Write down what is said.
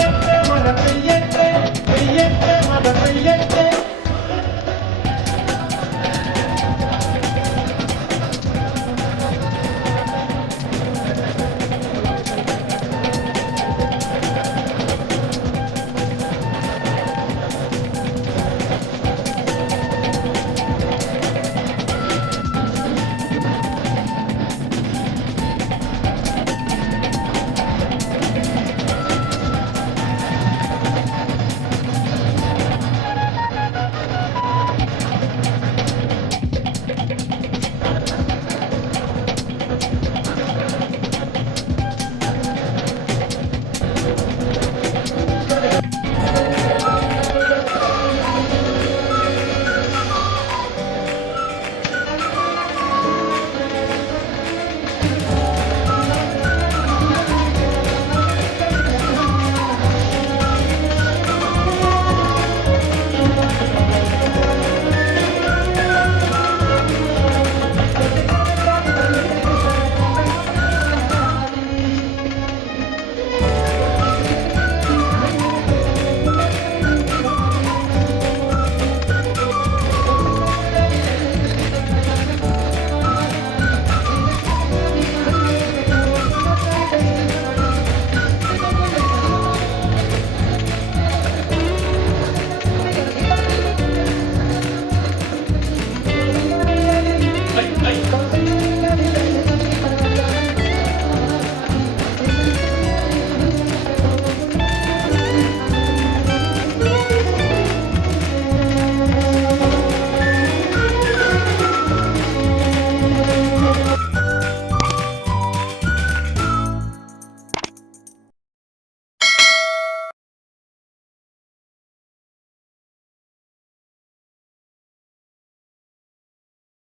creyente, buena creyente, creyente.